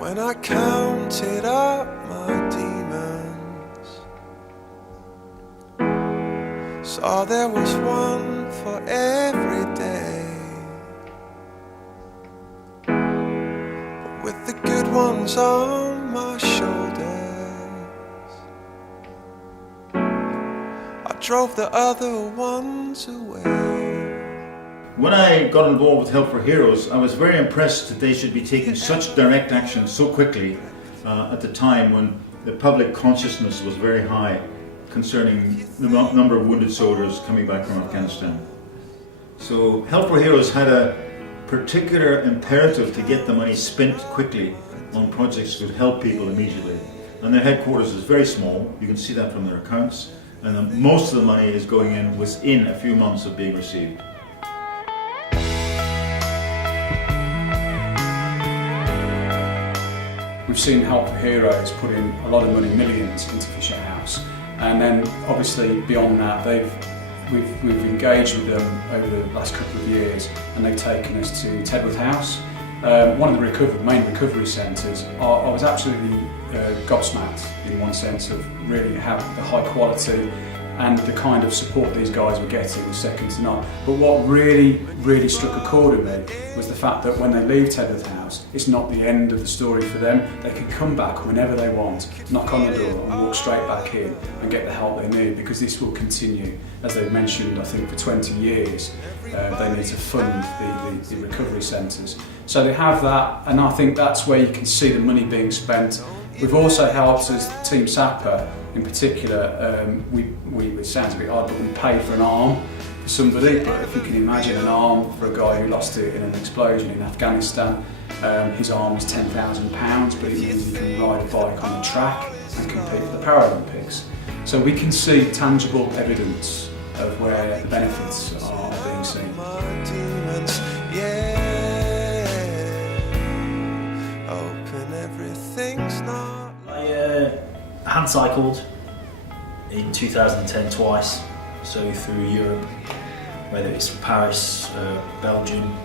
When I counted up my demons, saw there was one for every day, but with the good ones on my shoulders, I drove the other ones away. When I got involved with Help for Heroes, I was very impressed that they should be taking such direct action so quickly at the time when the public consciousness was very high concerning the number of wounded soldiers coming back from Afghanistan. So Help for Heroes had a particular imperative to get the money spent quickly on projects that would help people immediately. And their headquarters is very small, you can see that from their accounts, and most of the money is going in within a few months of being received. We've seen Help for Heroes put in a lot of money, millions, into Fisher House, and then obviously beyond that we've engaged with them over the last couple of years, and they've taken us to Tedworth House, one of the main recovery centres. I was absolutely gobsmacked in one sense of really how the high quality and the kind of support these guys were getting was second to none. But what really struck a chord with me was the fact that when they leave Tedworth House, it's not the end of the story for them. They can come back whenever they want, knock on the door and walk straight back in and get the help they need, because this will continue, as they've mentioned, I think for 20 years. They need to fund the recovery centres. So they have that, and I think that's where you can see the money being spent. We've also helped as Team SAPA in particular. It sounds a bit odd, but we pay for an arm for somebody, but if you can imagine an arm for a guy who lost it in an explosion in Afghanistan, his arm is £10,000, but it means he can ride a bike on the track and compete for the Paralympics. So we can see tangible evidence of where the benefits are being seen. I hand cycled in 2010 twice, so through Europe, whether it's Paris, Belgium,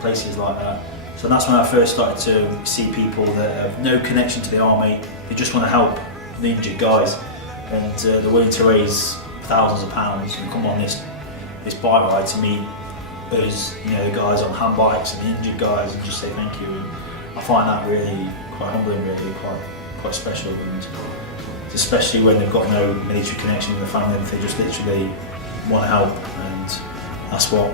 places like that. So that's when I first started to see people that have no connection to the army, they just want to help the injured guys, and they're willing to raise thousands of pounds and come on this bike ride to meet us, the guys on hand bikes and the injured guys, and just say thank you. And I find that really quite humbling, really quite special, and especially when they've got no military connection with the family, they just literally want to help, and that's what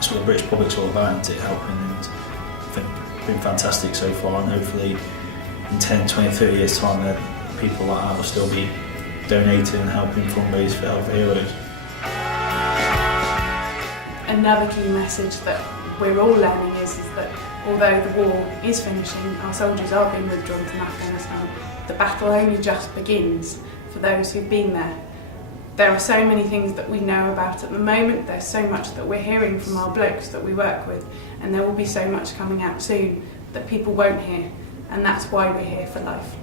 the British public's all about, helping, and I think it's been fantastic so far, and hopefully in 10, 20, 30 years time that people like that will still be donating and helping fundraise for Help for Heroes. Another key message that we're all learning is that although the war is finishing, our soldiers are being withdrawn from Afghanistan, the battle only just begins for those who've been there. There are so many things that we know about at the moment, there's so much that we're hearing from our blokes that we work with, and there will be so much coming out soon that people won't hear, and that's why we're here for life.